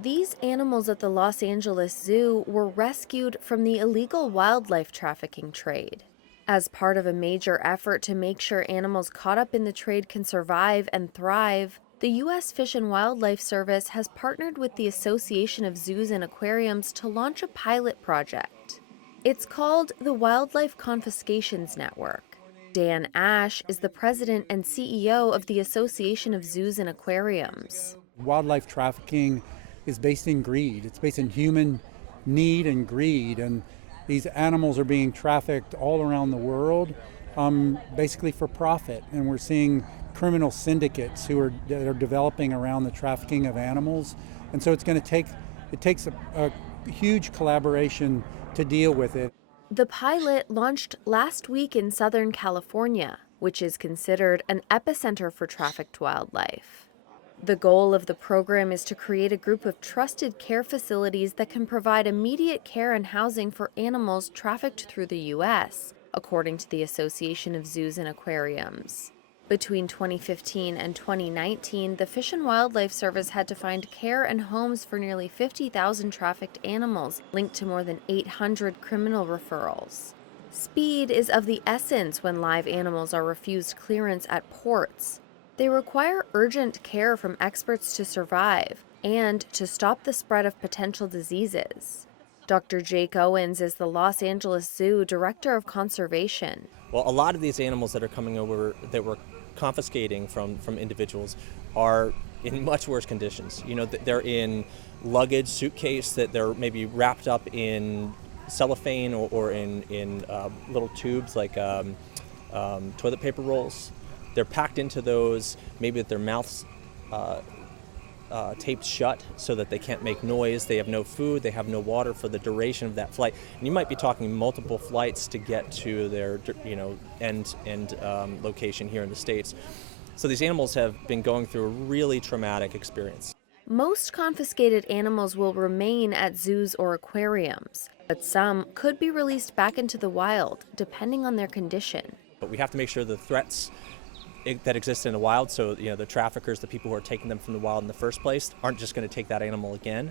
These animals at the Los Angeles Zoo were rescued from the illegal wildlife trafficking trade. As part of a major effort to make sure animals caught up in the trade can survive and thrive, the U.S. Fish and Wildlife Service has partnered with the Association of Zoos and Aquariums to launch a pilot project. It's called the Wildlife Confiscations Network. Dan Ash is the president and CEO of the Association of Zoos and Aquariums. Wildlife trafficking is based in greed. It's based in human need and greed, and these animals are being trafficked all around the world, basically for profit. And we're seeing criminal syndicates that are developing around the trafficking of animals. And so it takes a huge collaboration to deal with it. The pilot launched last week in Southern California, which is considered an epicenter for trafficked wildlife. The goal of the program is to create a group of trusted care facilities that can provide immediate care and housing for animals trafficked through the U.S., according to the Association of Zoos and Aquariums. Between 2015 and 2019, the Fish and Wildlife Service had to find care and homes for nearly 50,000 trafficked animals, linked to more than 800 criminal referrals. Speed is of the essence when live animals are refused clearance at ports. They require urgent care from experts to survive and to stop the spread of potential diseases. Dr. Jake Owens is the Los Angeles Zoo Director of Conservation. Well, a lot of these animals that are coming over that we're confiscating from individuals are in much worse conditions. You know, they're in luggage, suitcase, that they're maybe wrapped up in cellophane or in little tubes like toilet paper rolls. They're packed into those, maybe with their mouths taped shut so that they can't make noise. They have no food, they have no water for the duration of that flight. And you might be talking multiple flights to get to their, end location here in the States. So these animals have been going through a really traumatic experience. Most confiscated animals will remain at zoos or aquariums, but some could be released back into the wild, depending on their condition. But we have to make sure the threats that exist in the wild, so the traffickers, the people who are taking them from the wild in the first place, aren't just going to take that animal again.